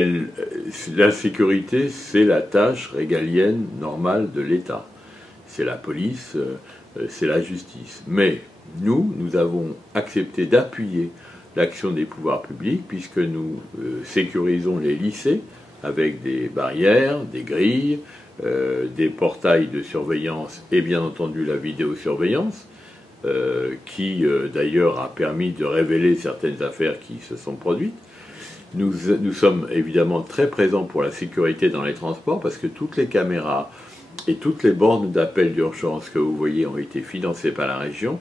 la sécurité, c'est la tâche régalienne normale de l'État. C'est la police, c'est la justice. Mais nous avons accepté d'appuyer l'action des pouvoirs publics puisque nous sécurisons les lycées avec des barrières, des grilles, des portails de surveillance et bien entendu la vidéosurveillance qui d'ailleurs a permis de révéler certaines affaires qui se sont produites. Nous sommes évidemment très présents pour la sécurité dans les transports parce que toutes les caméras et toutes les bornes d'appel d'urgence que vous voyez ont été financées par la région,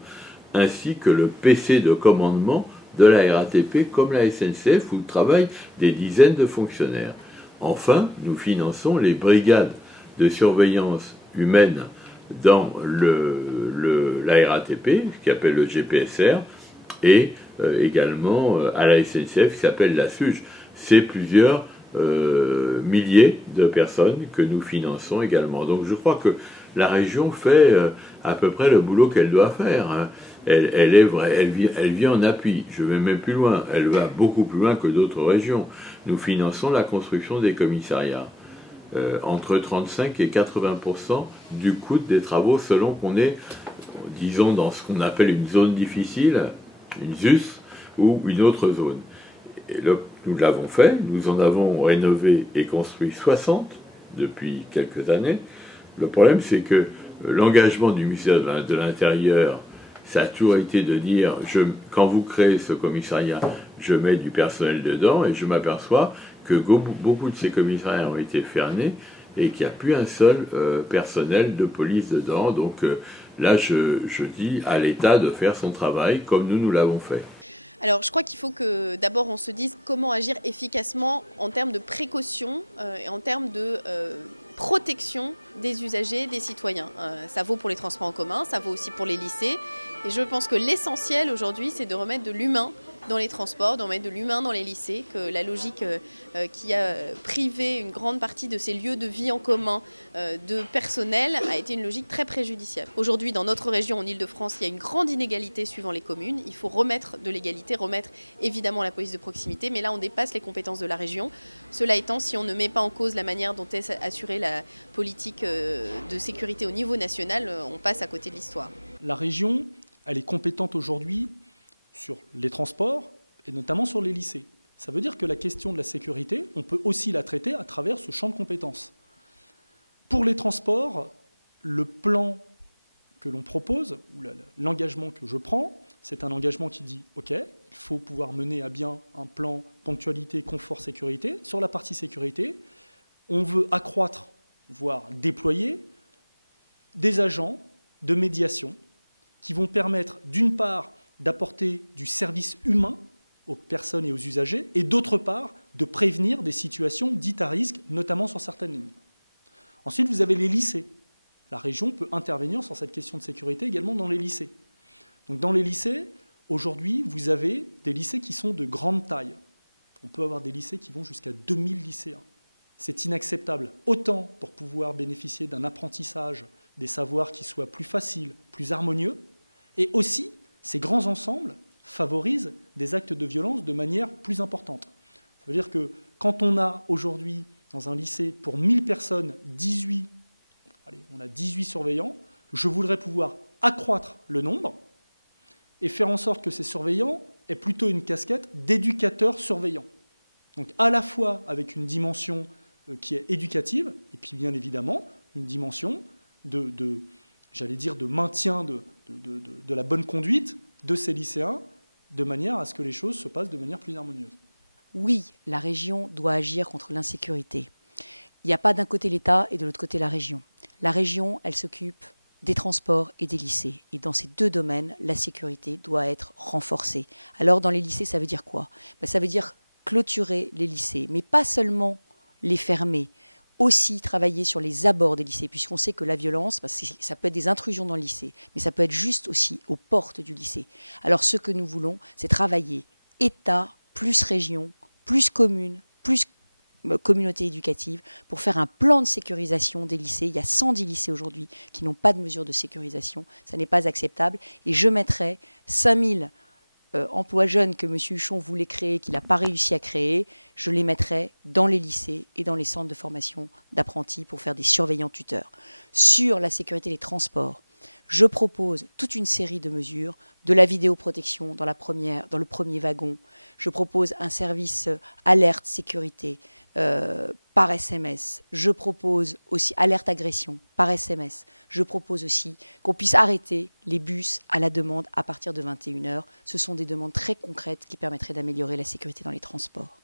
ainsi que le PC de commandement de la RATP comme la SNCF où travaillent des dizaines de fonctionnaires. Enfin, nous finançons les brigades de surveillance humaine dans la RATP, ce qu'on appelle le GPSR, et également à la SNCF qui s'appelle la SUGE. C'est plusieurs milliers de personnes que nous finançons également. Donc je crois que la région fait à peu près le boulot qu'elle doit faire. Hein. Elle vient en appui. Je vais même plus loin. Elle va beaucoup plus loin que d'autres régions. Nous finançons la construction des commissariats. Entre 35 et 80% du coût des travaux selon qu'on est, disons, dans ce qu'on appelle une zone difficile, une ZUS, ou une autre zone. Et là, nous l'avons fait, nous en avons rénové et construit 60 depuis quelques années. Le problème, c'est que l'engagement du ministère de l'Intérieur, ça a toujours été de dire, quand vous créez ce commissariat, je mets du personnel dedans, et je m'aperçois que beaucoup de ces commissariats ont été fermés et qu'il n'y a plus un seul personnel de police dedans. Donc là, je dis à l'État de faire son travail comme nous l'avons fait. Alors, je crois qu'il faut que d'abord on se dise comment agir efficacement en termes de précaution et en termes de protection des usagers, des citoyens. Ça vaut pour les transports en commun, ça vaut aussi pour les lycées. Et je pense que l'essentiel aujourd'hui, c'est de remettre de l'humain dans les transports, de remettre de l'humain dans les lycées, que la logique qui a privé une grande partie de ces lieux de vie en commun de personnel a été une logique très préjudiciable. Aujourd'hui, dans notre région, en Île-de-France, il y a une grande inégalité suivant les communes. Il faut remettre de l'égalité, remettre évidemment la police de proximité, mais là, on dépasse les compétences de la région. Cela étant, si on ne met pas en cause la manière dont est assurée la politique de sécurité au niveau national, on passe à côté de l'histoire. La région, elle est compétente aujourd'hui sur les transports et notamment sur les lycées. Ça veut dire que la question de la sécurité, on peut aussi la traiter à travers ce champ de compétences. Pour les transports, le plan que l'on propose, ou l'engagement que je prends, c'est un engagement qui dit « Ok, il faut pouvoir mener à bien un plan ponctualité, confort, sécurité. Sur la partie sécurité, on veut accroître, voire déployer des agents de médiation qui vont permettre, d'une part, d'apporter du service humain aux personnes et aux usagers, et d'autre part, de prévenir des situations dites à risque, notamment sur certaines lignes. Ensuite, vous avez les lycées. La région peut intervenir sur cette question de sécurité également dans les lycées. Donc dans les lycées, aujourd'hui, vous avez des lycées qui sont de grande taille. On peut avoir des lycées qui vont jusqu'à 2000 lycéens. C'est inacceptable, autant pour pouvoir bénéficier d'un apprentissage des savoirs qui soient plus faciles, plus harmonieux, et aussi, ces grands ensembles favorisent des actes de violence de manière plus importante. Ça veut dire que quand on a aujourd'hui, dans un lycée, pour 1000 personnes, 18 surveillants, je voudrais pouvoir accroître le nombre et faire en sorte que ces surveillants aient plutôt une casquette d'éducateurs surveillants. Donc à la fois avec une dimension qui est éducative, et puis bien évidemment une dimension de maintien de la bonne conduite de ces lycéens, de manière à ce que les choses se passent de manière plus harmonieuse. Oui, la région doit agir contre l'insécurité. Il n'y a pas d'un côté l'État et de l'autre côté la région. La région, elle s'occupe des transports et des lycées. Et dans ces deux domaines, la sécurité doit être renforcée. Alors dans les lycées, ça veut dire quoi? Ça veut dire clôturer les lycées, mais pas seulement les fermer, aussi travailler sur les abords des lycées, puisqu'on sait que la violence, ça peut être des intrusions dans le lycée, mais ça peut être juste aussi aux portes du lycée. Alors ce que nous voulons, c'est travailler État, plus région, plus commune, plus communauté éducative, pour faire un plan de sécurisation des lycées. Il y a 110 lycées aujourd'hui qui n'ont pas de mesures de sécurisation. Ça n'est pas acceptable. Et je mettrai 5000 emploi jeune que M. Huchon voulait créer, qu'il n'a pas réussi à créer, je les mettrai dans les lycées et dans les centres de formation d'apprentis pour faire des surveillants tuteurs. Sur la sécurité des transports, je propose toute une série de mesures, de la vidéoprotection dans le premier wagon. Je propose un service alerte sécurité par SMS. Je propose aussi alerte agression par SMS. Je propose aussi qu'on puisse arrêter les bus à la demande à partir de 21 h. Ce sont des demandes très concrètes qui permettraient d'améliorer la sécurité dans les transports.